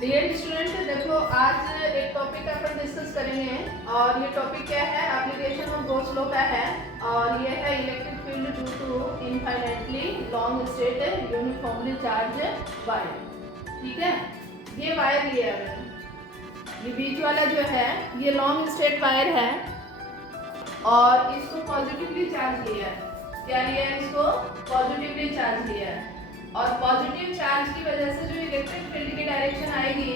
Dear student, देखो आज एक टॉपिक अपन डिस्कस करेंगे और ये टॉपिक क्या है, एप्लीकेशन ऑफ गॉस लॉ का है और ये है electric field due to infinitely long straight uniformly charged wire. ठीक है, ये वायर लिया है मैंने, ये बीच वाला जो है ये लॉन्ग स्ट्रेट वायर है और इसको पॉजिटिवली चार्ज लिया है। क्या लिया है? इसको पॉजिटिवली चार्ज लिया है और पॉजिटिव चार्ज की वजह से जो इलेक्ट्रिक फील्ड की डायरेक्शन आएगी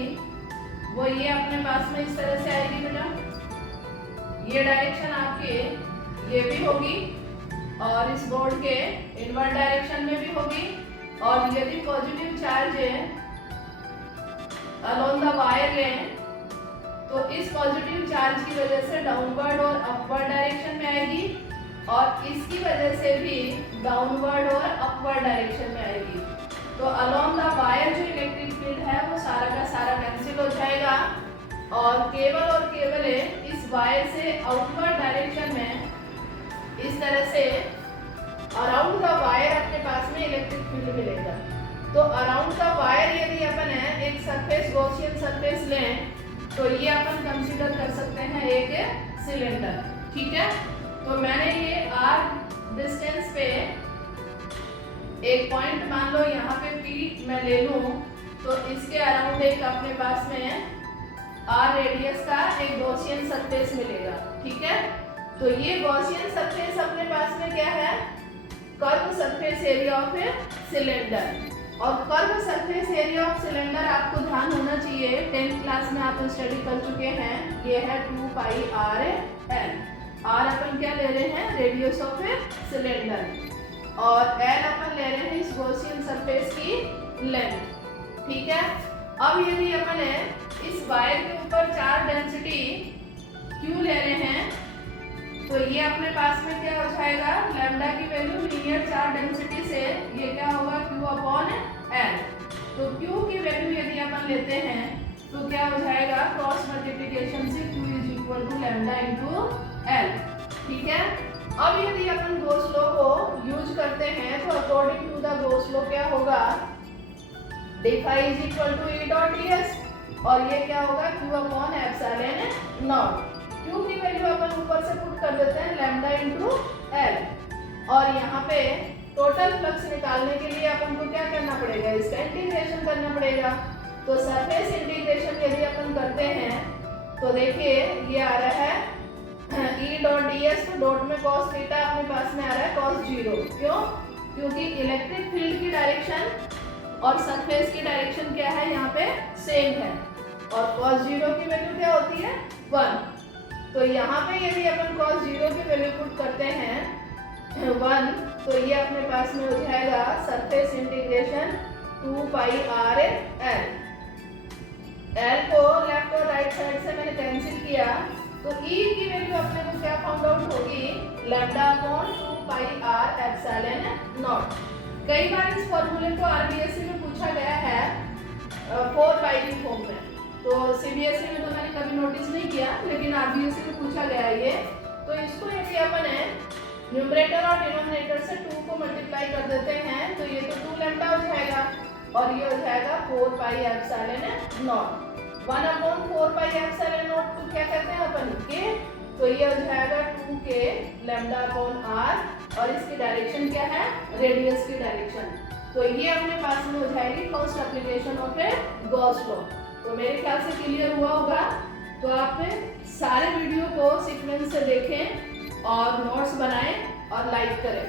वो ये अपने पास में इस तरह से आएगी बेटा। ये डायरेक्शन आपके ये भी होगी और इस बोर्ड के इनवर्ट डायरेक्शन में भी होगी। और यदि positive charge along the wire लें तो इस पॉजिटिव चार्ज की वजह से डाउनवर्ड और अपवर्ड डायरेक्शन में आएगी और इसकी वजह से भी डाउनवर्ड और अपवर्ड डायरेक्शन में आएगी। तो अलोंग द वायर जो इलेक्ट्रिक फील्ड है वो सारा का सारा कैंसिल हो जाएगा और केवल इस वायर से आउटवर्ड डायरेक्शन में इस तरह से अराउंड द वायर अपने पास में इलेक्ट्रिक फील्ड मिलेगा। तो अराउंड द वायर यदि अपन है एक सरफेस गॉसियन सरफेस लें तो ये अपन कंसीडर कर सकते हैं एक सिलेंडर। ठीक है, तो मैंने ये r डिस्टेंस पे एक पॉइंट मान लो यहाँ पे P मैं ले लूँ तो इसके अराउंड एक अपने पास में r रेडियस का एक गॉसियन सरफेस मिलेगा। ठीक है, तो ये गॉसियन सरफेस अपने पास में क्या है? Curve surface area of a cylinder. और curve surface area of cylinder आपको ध्यान होना चाहिए, 10th क्लास में आप स्टडी कर चुके हैं। ये है 2 पाई r l। r अपन क्या ले रहे हैं? रेडियस ऑफ ए सिलेंडर और l अपन ले रहे हैं इस गॉसियन सरफेस की लेंथ। ठीक है, अब यदि अपन इस वायर के ऊपर चार्ज डेंसिटी q ले रहे हैं तो ये अपने पास में क्या हो जाएगा? लैम्डा की वैल्यू लीनियर चार्ज डेंसिटी से ये क्या होगा? q upon l। तो q की वैल्यू यदि अपन लेते हैं तो क्या हो जाएगा? क्रॉस मल्टीप्लिकेशन से q is equal to lambda into l। ठीक है, अब यदि अपन गॉस लॉ को यूज करते हैं तो according to the Gauss law क्या होगा? d phi is equal to e dot ds और ये क्या होगा? q upon epsilon naught. q की वैल्यू अपन ऊपर से पुट कर देते हैं लैम्डा इनटू l और यहाँ पे टोटल फ्लक्स निकालने के लिए अपन को क्या करना पड़ेगा? इसका इंटीग्रेशन करना पड़ेगा। तो सरफेस इंटीग्रेशन यदि अपन करते हैं तो देखिए ये आ रहा है e डॉट ds, तो डॉट में cos थीटा अपने पास में आ रहा है cos 0। क्यों? क्योंकि इलेक्ट्रिक फील्ड की डायरेक्शन और सरफेस की डायरेक्शन क्या है? यहाँ पे सेम है और cos 0 की वैल्यू क्या होती है? 1। तो यहाँ पे यदि अपन cos 0 की वैल्यू पुट करते हैं 1 तो ये अपने पास में हो जाएगा सरफेस इंटीग्रेशन 2 पाई r l। l को लेफ्ट और राइट साइड से मैंने कैंसिल किया तो e की वैल्यू अपने को क्या फाउंड आउट होगी? Lambda upon 2 pi r epsilon not. कई बार इस फॉर्मूले को आरबीएससी में पूछा गया है 4 पाई की फॉर्म में, तो सीबीएसई में तो मैंने कभी नोटिस नहीं किया लेकिन आरबीएससी में पूछा गया है ये। तो इसको यदि अपन न्यूमरेटर और डिनोमिनेटर से 2 को मल्टीप्लाई कर देते हैं तो ये तो 2 लैम्डा हो जाएगा और ये हो जाएगा 4 pi epsilon not. 1 upon 4 pi epsilon not को क्या कहते हैं अपन के? तो ये हो जाएगा 2k लैम्डा अपॉन r और इसकी डायरेक्शन क्या है? रेडियस की डायरेक्शन। तो ये अपने पास में हो जाएगी first application of A Gauss law. तो मेरे ख्याल से क्लियर हुआ होगा। तो आप सारे वीडियो को सीक्वेंस से देखें और नोट्स बनाएं और लाइक करें।